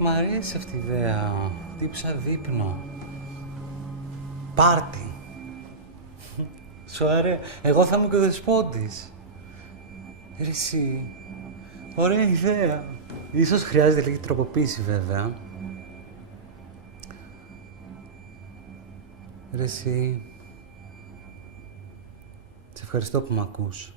Μ' αρέσει αυτή η ιδέα. Τύψα δείπνο. Πάρτι. Σου αρέσει. Εγώ θα είμαι και ο δεσπότης. Ρε εσύ. Ωραία ιδέα. Ίσως χρειάζεται λίγη τροποποίηση βέβαια. Ρε εσύ. Σε ευχαριστώ που μ' ακούς.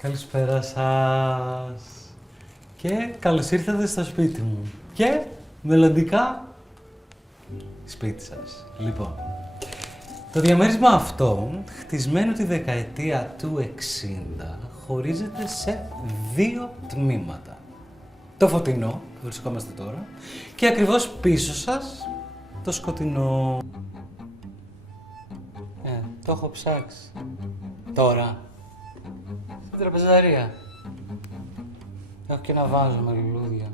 Καλησπέρα σας. Και καλώς ήρθατε στο σπίτι μου. Και μελλοντικά σπίτι σας. Λοιπόν, το διαμέρισμα αυτό, χτισμένο τη δεκαετία του 60, χωρίζεται σε 2 τμήματα. Το φωτεινό, που βρισκόμαστε τώρα, και ακριβώς πίσω σας, το σκοτεινό. Το έχω ψάξει. Τώρα. Στην τραπεζαρία. Έχω και ένα βάζο με λουλούδια.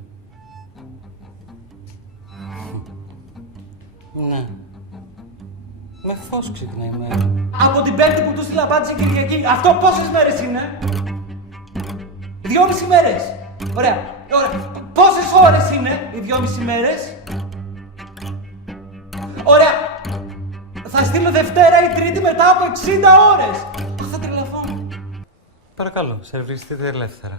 Ναι. Με φως ξεκινάει η μέρα. Από την Πέμπτη που του στείλα απάντηση Κυριακή. Αυτό πόσες μέρες είναι? 2,5 μέρες. Ωραία. Πόσες ώρες είναι οι 2,5 μέρες? Ωραία. Θα στείλω Δευτέρα ή Τρίτη μετά από 60 ώρες. Θα τρελαθώ. Παρακαλώ, σερβιστείτε ελεύθερα.